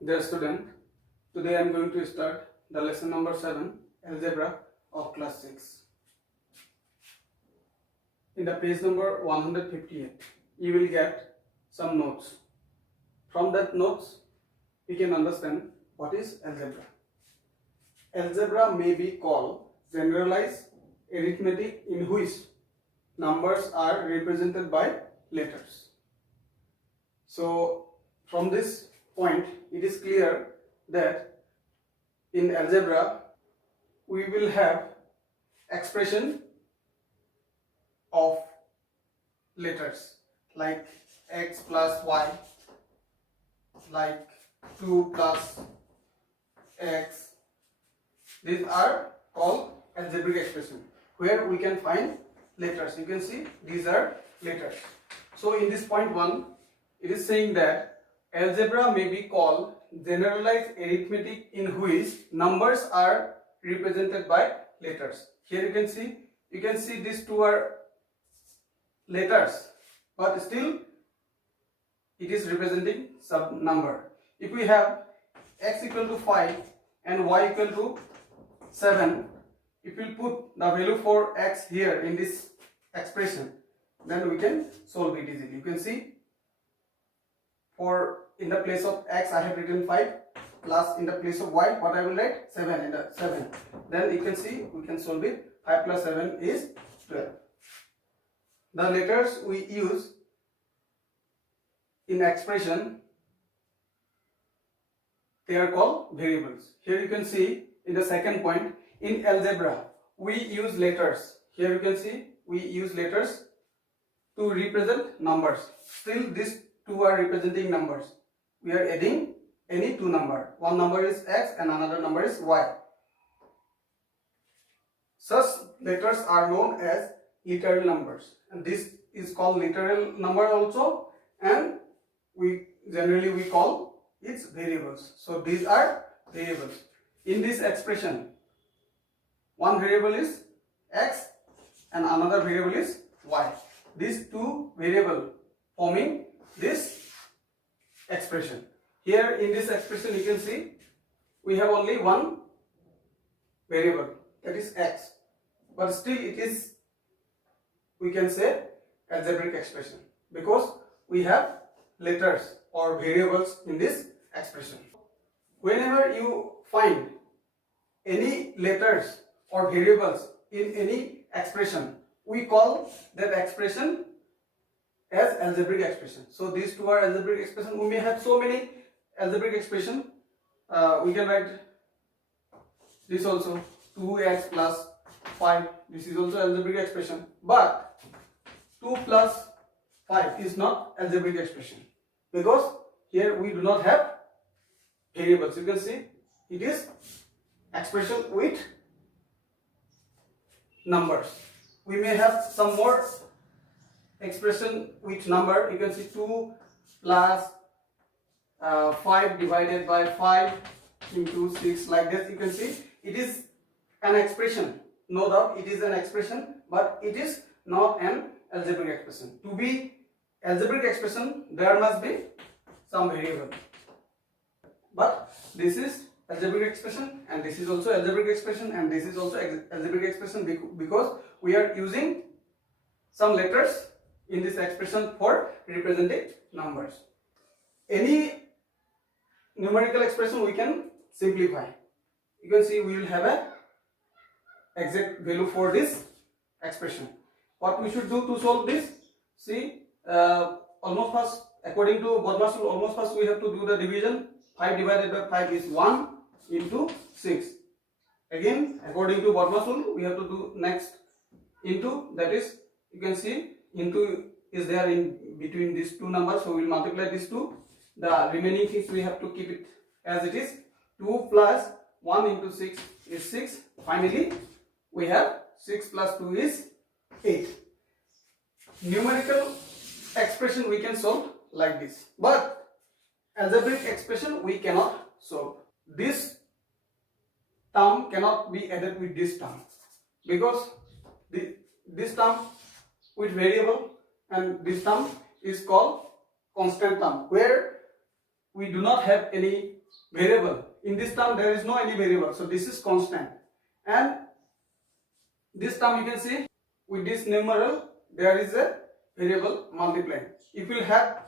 Dear student, today I am going to start the lesson number 7, Algebra of class 6. In the page number 158, you will get some notes. From that notes, we can understand what is algebra. Algebra may be called generalized arithmetic in which numbers are represented by letters. So, from this point, it is clear that in algebra we will have expression of letters like x plus y, like 2 plus x. These are called algebraic expression where we can find letters. You can see these are letters. So in this point 1, it is saying that algebra may be called generalized arithmetic in which numbers are represented by letters. Here you can see these two are letters, but still it is representing some number. If we have x equal to 5 and y equal to 7, if we put the value for x here in this expression, then we can solve it easily. You can see, for in the place of x I have written 5, plus in the place of y what I will write 7 in the 7. Then you can see we can solve it. 5 plus 7 is 12. The letters we use in expression, they are called variables. Here you can see in the second point, in algebra we use letters. Here you can see we use letters to represent numbers. Still these two are representing numbers. We are adding any two number. One number is x and another number is y. Such letters are known as literal numbers, and this is called literal number also, and we call it variables. So these are variables. In this expression, one variable is x and another variable is y. These two variables forming this expression. Here in this expression you can see we have only one variable, that is x, but still it is, we can say, algebraic expression because we have letters or variables in this expression. Whenever you find any letters or variables in any expression, we call that expression as algebraic expression. So these two are algebraic expression. We may have so many algebraic expression. We can write this also, 2x plus 5. This is also algebraic expression, but 2 plus 5 is not algebraic expression because here we do not have variables. You can see it is expression with numbers. We may have some more expression with number. You can see 2 plus 5 divided by 5 into 6, like this. You can see it is an expression. No doubt it is an expression, but it is not an algebraic expression. To be algebraic expression, there must be some variable. But this is algebraic expression, and this is also algebraic expression, and this is also algebraic expression because we are using some letters in this expression for representing numbers. Any numerical expression we can simplify. You can see we will have a exact value for this expression. What we should do to solve this? See, almost first, according to Bodmas rule, almost first we have to do the division. 5 divided by 5 is 1 into 6. Again, according to Bodmas rule, we have to do next into, that is, you can see into is there in between these two numbers, so we will multiply these two. The remaining things we have to keep it as it is. 2 plus 1 into 6 is 6. Finally, we have 6 plus 2 is 8. Numerical expression we can solve like this, but algebraic expression we cannot solve. This term cannot be added with this term because this term with variable and this term is called constant term, where we do not have any variable. In this term there is no any variable, so this is constant. And this term you can see with this numeral there is a variable multiplying. If we have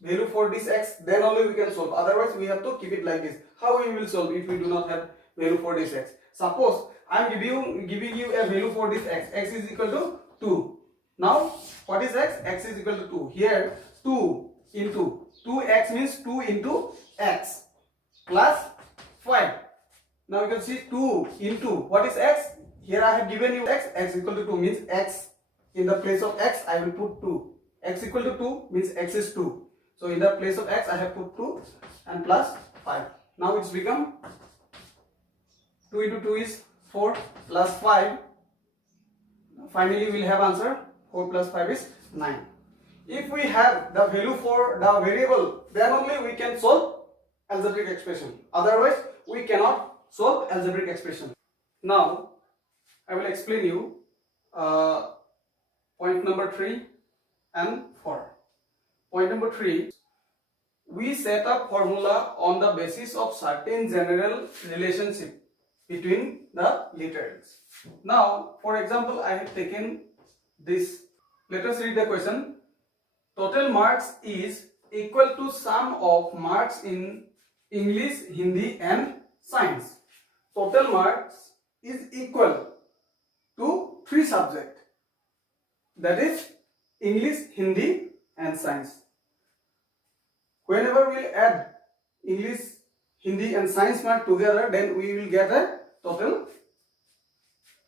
value for this x, then only we can solve. Otherwise we have to keep it like this. How we will solve if we do not have value for this x? Suppose I am giving you a value for this x. X is equal to 2. Now what is x? X is equal to 2. Here 2 into 2x means 2 into x plus 5. Now you can see 2 into what is x? Here I have given you x. X equal to 2 means x, in the place of x I will put 2. X equal to 2 means x is 2. So in the place of x I have put 2 and plus 5. Now it's become 2 into 2 is 4 plus 5. Finally we will have answer 4 plus 5 is 9. If we have the value for the variable, then only we can solve algebraic expression. Otherwise we cannot solve algebraic expression. Now I will explain you point number 3 and 4. Point number 3, we set up formula on the basis of certain general relationship between the literals. Now for example I have taken this. Let us read the question. Total marks is equal to sum of marks in English, Hindi and science. Total marks is equal to 3 subjects, that is English, Hindi and science. Whenever we add English, Hindi and science mark together, then we will get a total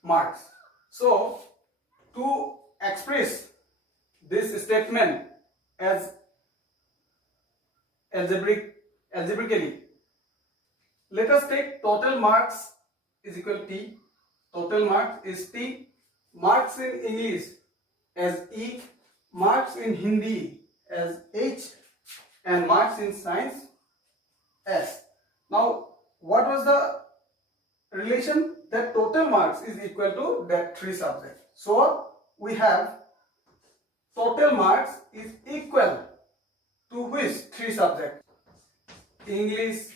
marks. So to express this statement as algebraically, let us take total marks is equal to T. Total marks is T. Marks in English as E. Marks in Hindi as H. And marks in science S. Now what was the relation? That total marks is equal to that 3 subjects. So we have total marks is equal to which 3 subjects? English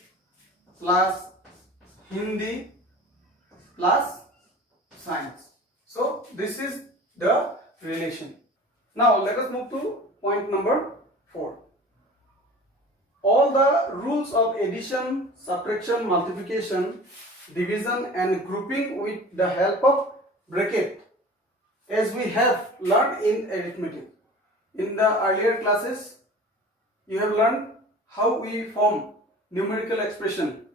plus Hindi plus science. So this is the relation. Now let us move to point number 4. All the rules of addition, subtraction, multiplication, division and grouping with the help of bracket, as we have learned in arithmetic. In the earlier classes you have learned how we form numerical expression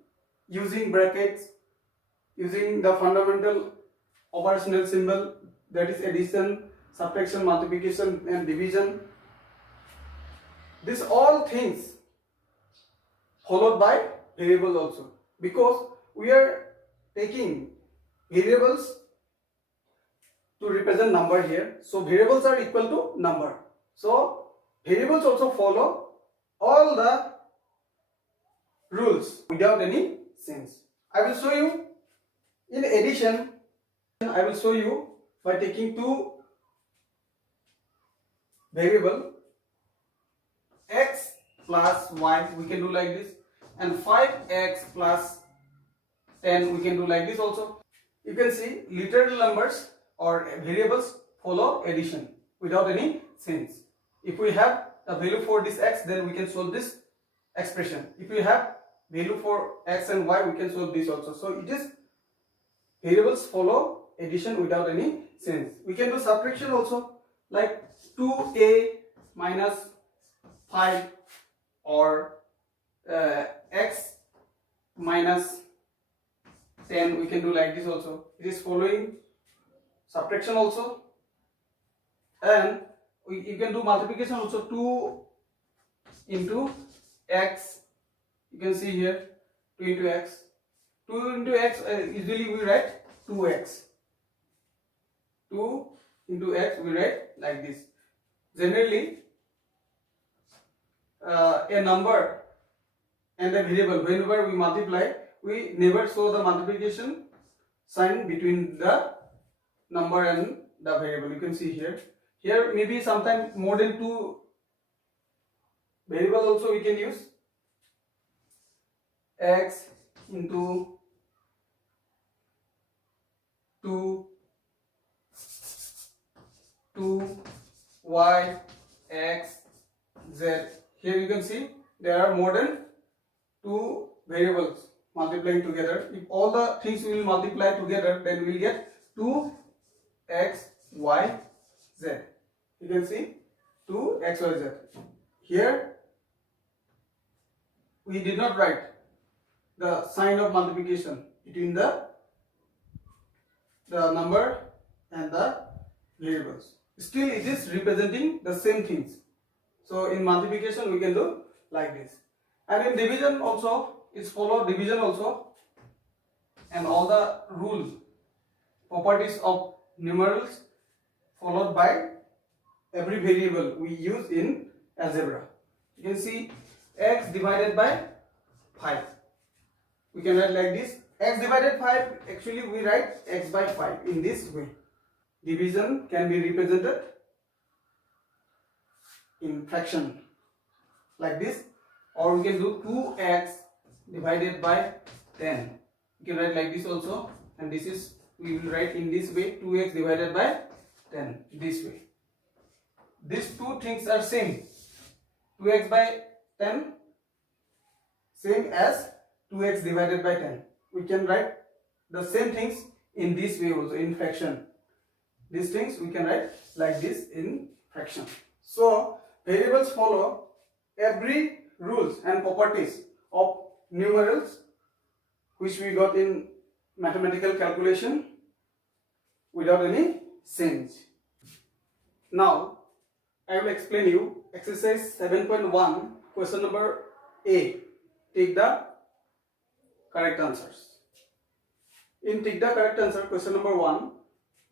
using brackets, using the fundamental operational symbol, that is addition, subtraction, multiplication and division. These all things followed by variables also, because we are taking variables to represent number here. So variables are equal to number. So variables also follow all the rules without any sense. I will show you in addition. I will show you by taking 2 variable x plus y, we can do like this, and 5x plus 10 we can do like this also. You can see literal numbers or variables follow addition without any sense. If we have the value for this x, then we can solve this expression. If we have value for x and y, we can solve this also. So it is variables follow addition without any sense. We can do subtraction also, like 2a minus 5 or x minus 10, we can do like this also. It is following subtraction also. And you can do multiplication also. 2 into x, you can see here 2 into x. 2 into x, usually we write 2x. 2 into x we write like this. Generally a number and a variable, whenever we multiply, we never show the multiplication sign between the number and the variable. You can see here. Here maybe sometimes more than 2 variable also we can use. x into 2 y x z. Here you can see there are more than 2 variables multiplying together. If all the things will multiply together, then we will get 2x y z. You can see 2x y z. Here we did not write the sign of multiplication between the number and the variables. Still it is representing the same things. So in multiplication we can do like this, and in division also it's follow division also, and all the rules, properties of numerals followed by every variable we use in algebra. You can see x divided by 5. We can write like this: x divided 5. Actually we write x by 5 in this way. Division can be represented in fraction like this, or we can do 2x divided by 10. You can write like this also, and this is, we will write in this way, 2x divided by 10, this way. These two things are same. 2x by 10 same as 2x divided by 10. We can write the same things in this way also, in fraction. These things we can write like this in fraction. So variables follow every rules and properties of numerals which we got in mathematical calculation without any change. Now I will explain you exercise 7.1, question number A. Take the correct answers. In take the correct answer, question number 1,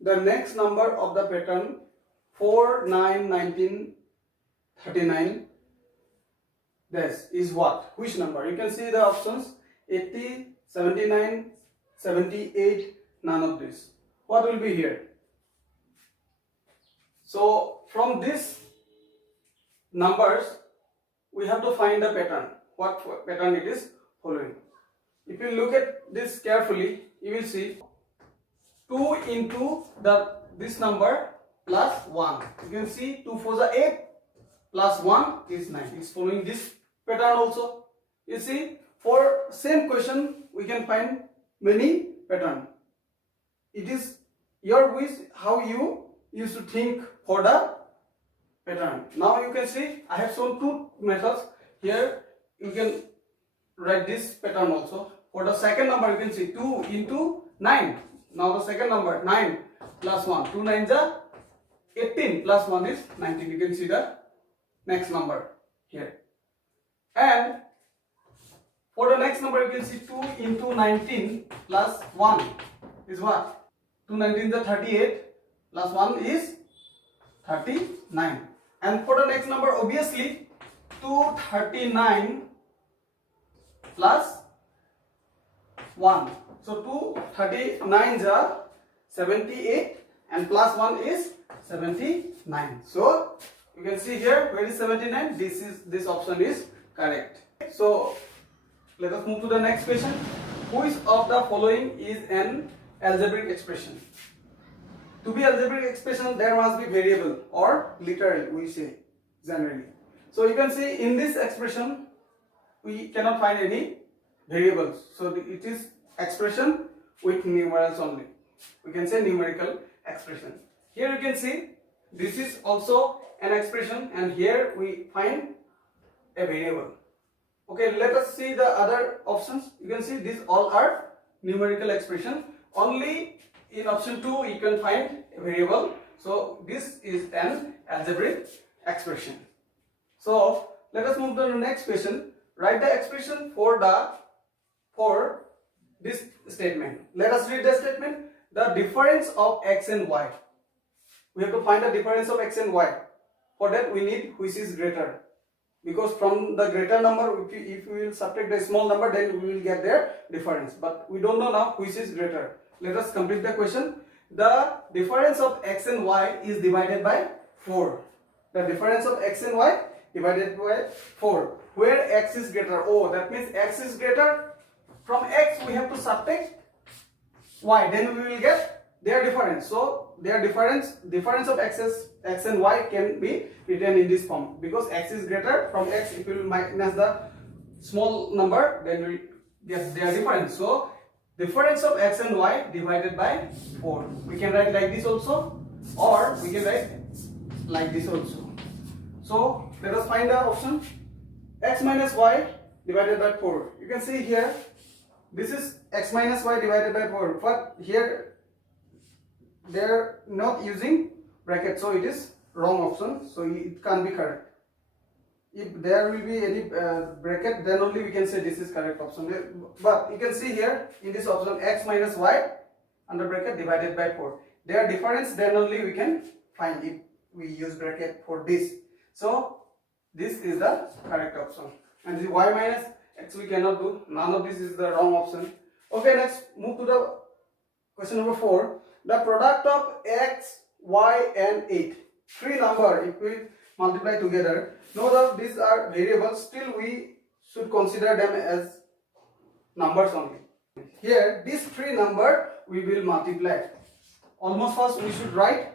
the next number of the pattern 4, 9, 19, 39 this is what? Which number? You can see the options: 80, 79, 78, none of this. What will be here? So from these numbers we have to find the pattern. What pattern it is following? If you look at this carefully, you will see 2 into this number plus 1. You can see 2 4 is 8 plus 1 is 9. It's following this pattern also. You see, for same question we can find many pattern. It is your wish how you used to think for the pattern. Now you can see I have shown two methods. Here you can write this pattern also. For the second number you can see 2 into 9. Now the second number 9 plus 1. 2 9s are 18 plus 1 is 19. You can see the next number here. And for the next number you can see 2 into 19 plus 1 is what? 2 19s are 38 plus 1 is 39. And for the next number obviously 239 plus 1. So 2 39s are 78 and plus 1 is 79. So you can see here, where is 79? This option is correct. So let us move to the next question. Which of the following is an algebraic expression? To be algebraic expression there must be variable or literal, we say generally. So you can see in this expression we cannot find any variables. So it is expression with numerals only. We can say numerical expression. Here you can see this is also an expression, and here we find a variable. Okay, let us see the other options. You can see these all are numerical expression. Only in option 2 you can find a variable. So this is an algebraic expression. So let us move to the next question. Write the expression for this statement. Let us read the statement. The difference of x and y. We have to find the difference of x and y. For that we need which is greater, because from the greater number if we will subtract the small number, then we will get their difference, but we don't know now which is greater. Let us complete the question. The difference of x and y is divided by 4. The difference of x and y divided by 4, where x is greater. Oh, that means x is greater from x we have to subtract y, then we will get their difference. So their difference of x and y can be written in this form, because x is greater. From x, if we will minus the small number, then we get their difference. So difference of x and y divided by 4. We can write like this also, or we can write like this also. So let us find the option. X minus y divided by 4. You can see here, this is x minus y divided by 4, but here they are not using bracket, so it is wrong option, so it can't be correct. If there will be any bracket, then only we can say this is correct option. But you can see here in this option, x minus y under bracket divided by 4. Their difference, then only we can find if we use bracket for this. So this is the correct option. And the y minus x we cannot do. None of this is the wrong option. Okay, next move to the question number 4. The product of x, y and 8. Three number, if we multiply together, know that these are variables, still we should consider them as numbers only. Here, these three number we will multiply. Almost first we should write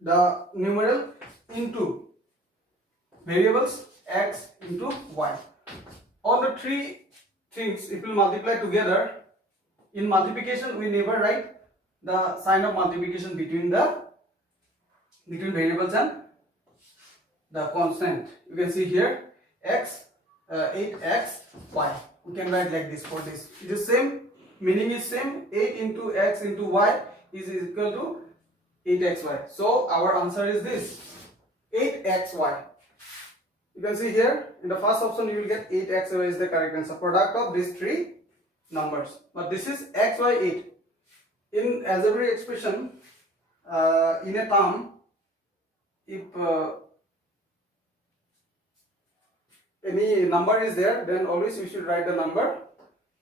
the numeral into variables x into y. All the three things, if we multiply together, in multiplication we never write the sign of multiplication between variables and the constant. You can see here x, 8x, y. We can write like this for this. It is same, meaning is same. 8 into x into y is equal to 8xy. So our answer is this, 8xy. You can see here in the first option you will get 8xy is the correct answer, product of these three numbers. But this is xy 8. In algebraic expression, in a term, if any number is there, then always we should write the number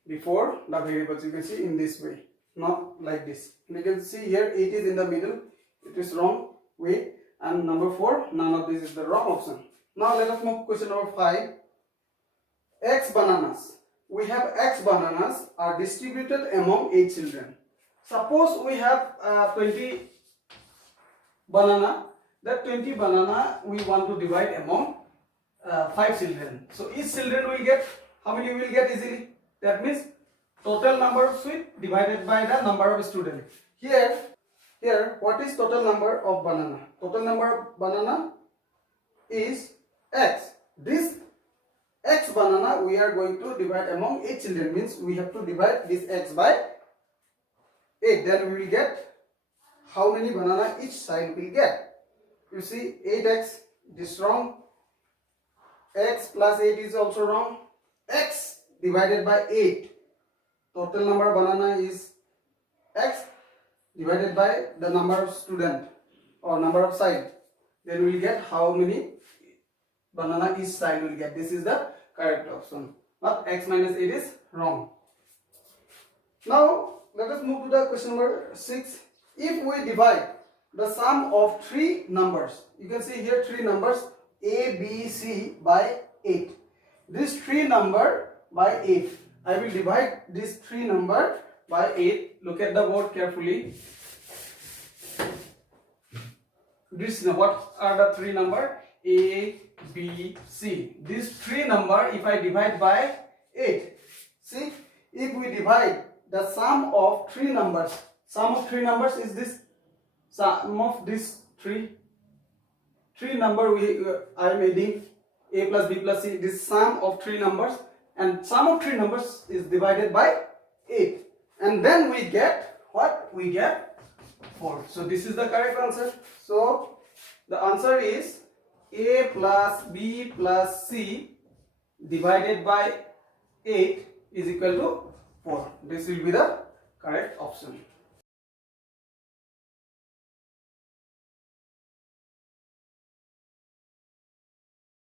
before the variables. You can see in this way, not like this. And you can see here 8 is in the middle, it is wrong way, and number 4, none of this is the wrong option. Now let us move to question number 5. X bananas. We have x bananas are distributed among 8 children. Suppose we have 20 banana. That 20 banana we want to divide among 5 children. So each children will get, how many will get easily? That means total number of sweet divided by the number of students. Here what is total number of banana? Total number of banana is x. This x banana we are going to divide among 8 children, means we have to divide this x by 8. Then we will get how many banana each side will get. You see 8x, this wrong. X plus 8 is also wrong. X divided by 8. Total number of banana is x divided by the number of student or number of side. Then we will get how many banana each side will get. This is the correct option. But x minus 8 is wrong. Now let us move to the question number 6. If we divide the sum of 3 numbers, you can see here 3 numbers a, b, c by 8. This 3 number by 8. I will divide this 3 number by 8. Look at the board carefully. This, what are the 3 number? A, b, c. These 3 number if I divide by 8. See, if we divide the sum of 3 numbers. Sum of 3 numbers is this. Sum of this 3 number I am adding a plus b plus c. This sum of 3 numbers, and sum of 3 numbers is divided by 8. And then we get what? We get 4. So this is the correct answer. So the answer is a plus b plus c divided by 8 is equal to 4. This will be the correct option.